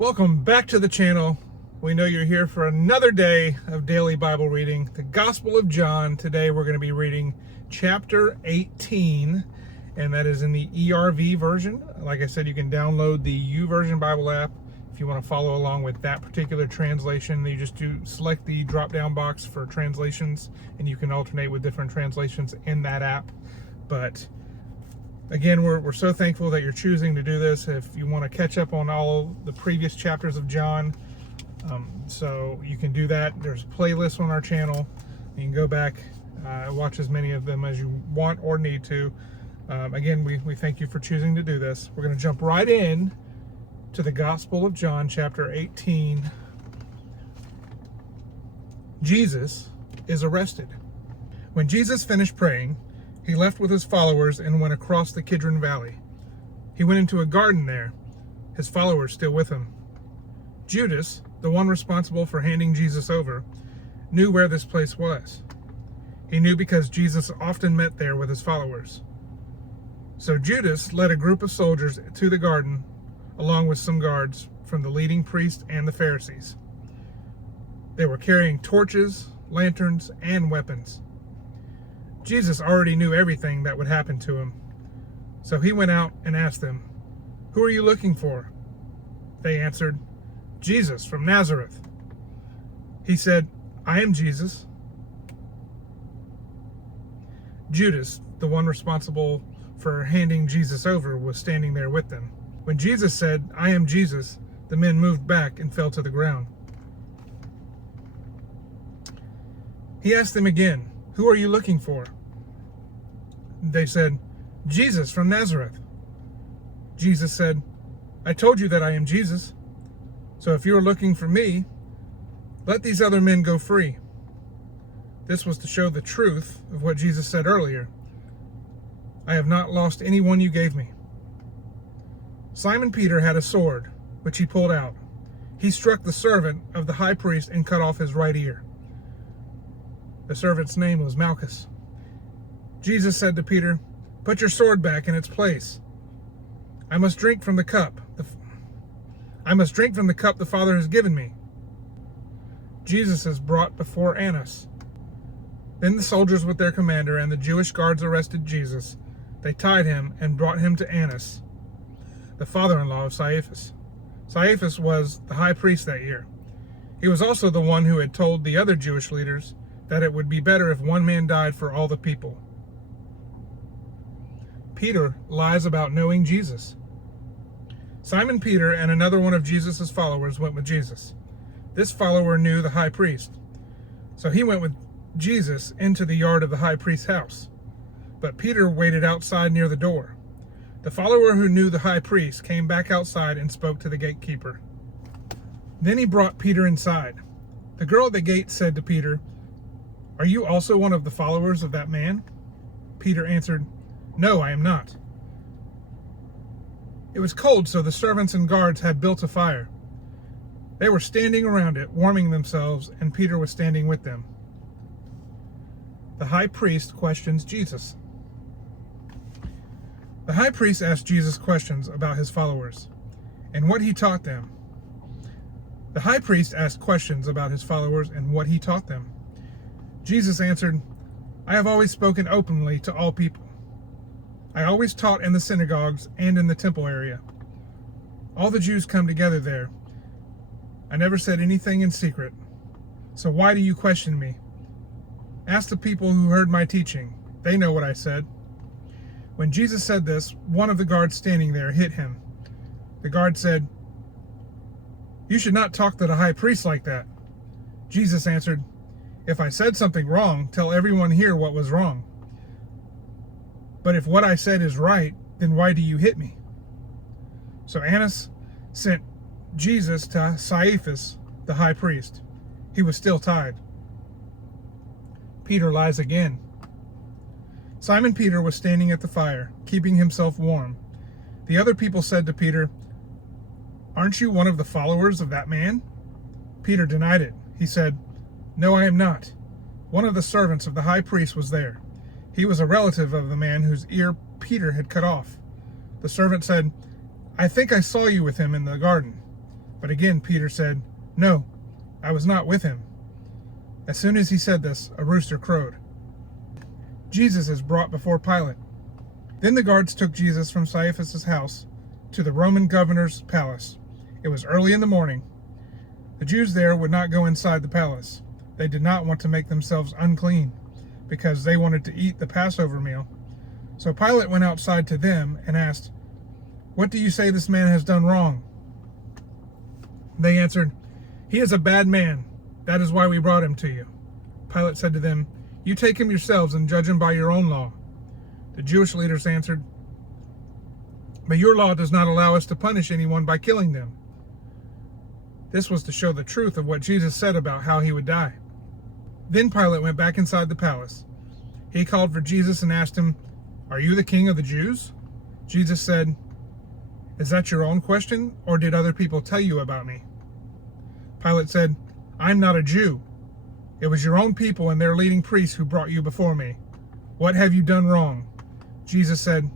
Welcome back to the channel. We know you're here for another day of daily Bible reading, the Gospel of John. Today we're going to be reading chapter 18, and that is in the ERV version. Like I said, you can download the YouVersion Bible app if you want to follow along with that particular translation. You just select the drop-down box for translations, and you can alternate with different translations in that app. But again, we're so thankful that you're choosing to do this. If you want to catch up on all the previous chapters of John, so you can do that. There's playlists on our channel. You can go back and watch as many of them as you want or need to. Again, we thank you for choosing to do this. We're going to jump right in to the Gospel of John, chapter 18. Jesus is arrested. When Jesus finished praying, he left with his followers and went across the Kidron Valley. He went into a garden there, his followers still with him. Judas, the one responsible for handing Jesus over, knew where this place was. He knew because Jesus often met there with his followers. So Judas led a group of soldiers to the garden, along with some guards from the leading priests and the Pharisees. They were carrying torches, lanterns, and weapons. Jesus already knew everything that would happen to him. So he went out and asked them, "Who are you looking for?" They answered, "Jesus from Nazareth." He said, "I am Jesus." Judas, the one responsible for handing Jesus over, was standing there with them. When Jesus said, "I am Jesus," the men moved back and fell to the ground. He asked them again, "Who are you looking for?" They said, "Jesus from Nazareth." Jesus said, "I told you that I am Jesus. So if you are looking for me, let these other men go free." This was to show the truth of what Jesus said earlier. "I have not lost anyone you gave me." Simon Peter had a sword, which he pulled out. He struck the servant of the high priest and cut off his right ear. The servant's name was Malchus. Jesus said to Peter, "Put your sword back in its place. I must drink from the cup the Father has given me." Jesus is brought before Annas. Then the soldiers with their commander and the Jewish guards arrested Jesus. They tied him and brought him to Annas, the father-in-law of Caiaphas. Caiaphas was the high priest that year. He was also the one who had told the other Jewish leaders that it would be better if one man died for all the people. Peter lies about knowing Jesus. Simon Peter and another one of Jesus' followers went with Jesus. This follower knew the high priest, so he went with Jesus into the yard of the high priest's house. But Peter waited outside near the door. The follower who knew the high priest came back outside and spoke to the gatekeeper. Then he brought Peter inside. The girl at the gate said to Peter, "Are you also one of the followers of that man?" Peter answered, "No, I am not." It was cold, so the servants and guards had built a fire. They were standing around it, warming themselves, and Peter was standing with them. The high priest questions Jesus. The high priest asked Jesus questions about his followers and what he taught them. The high priest asked questions about his followers and what he taught them. Jesus answered, "I have always spoken openly to all people. I always taught in the synagogues and in the temple area. All the Jews come together there. I never said anything in secret. So why do you question me? Ask the people who heard my teaching. They know what I said." When Jesus said this, one of the guards standing there hit him. The guard said, "You should not talk to the high priest like that." Jesus answered, "If I said something wrong, tell everyone here what was wrong. But if what I said is right, then why do you hit me?" So Annas sent Jesus to Caiaphas, the high priest. He was still tied. Peter lies again. Simon Peter was standing at the fire, keeping himself warm. The other people said to Peter, "Aren't you one of the followers of that man?" Peter denied it. He said, "No, I am not. One of the servants of the high priest was there. He was a relative of the man whose ear Peter had cut off." The servant said, "I think I saw you with him in the garden." But again Peter said, "No, I was not with him." As soon as he said this, a rooster crowed. Jesus is brought before Pilate. Then the guards took Jesus from Caiaphas' house to the Roman governor's palace. It was early in the morning. The Jews there would not go inside the palace. They did not want to make themselves unclean, because they wanted to eat the Passover meal. So Pilate went outside to them and asked, "What do you say this man has done wrong?" They answered, "He is a bad man. That is why we brought him to you." Pilate said to them, "You take him yourselves and judge him by your own law." The Jewish leaders answered, "But your law does not allow us to punish anyone by killing them." This was to show the truth of what Jesus said about how he would die. Then Pilate went back inside the palace. He called for Jesus and asked him, "Are you the king of the Jews?" Jesus said, "Is that your own question, or did other people tell you about me?" Pilate said, "I'm not a Jew. It was your own people and their leading priests who brought you before me. What have you done wrong?" Jesus said,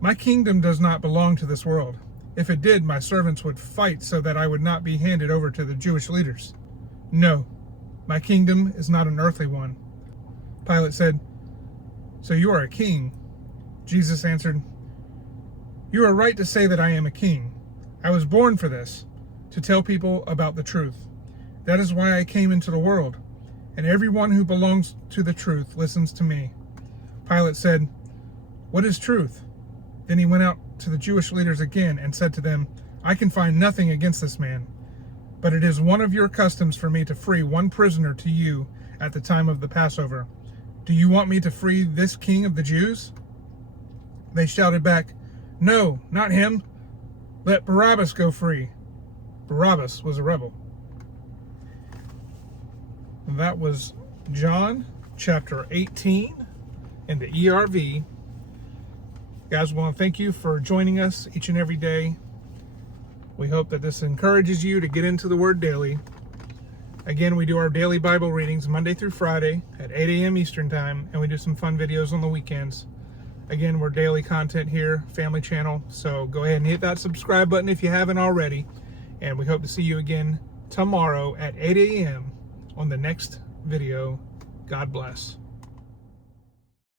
"My kingdom does not belong to this world. If it did, my servants would fight so that I would not be handed over to the Jewish leaders. No, my kingdom is not an earthly one." Pilate said, "So you are a king?" Jesus answered, "You are right to say that I am a king. I was born for this, to tell people about the truth. That is why I came into the world, and everyone who belongs to the truth listens to me." Pilate said, "What is truth?" Then he went out to the Jewish leaders again and said to them, "I can find nothing against this man, but it is one of your customs for me to free one prisoner to you at the time of the Passover. Do you want me to free this king of the Jews?" They shouted back, "No, not him. Let Barabbas go free." Barabbas was a rebel. That was John chapter 18 in the ERV. Guys, I want to thank you for joining us each and every day. We hope that this encourages you to get into the Word daily. Again, we do our daily Bible readings Monday through Friday at 8 a.m. Eastern Time, and we do some fun videos on the weekends. Again, we're daily content here, family channel, so go ahead and hit that subscribe button if you haven't already, and we hope to see you again tomorrow at 8 a.m. on the next video. God bless.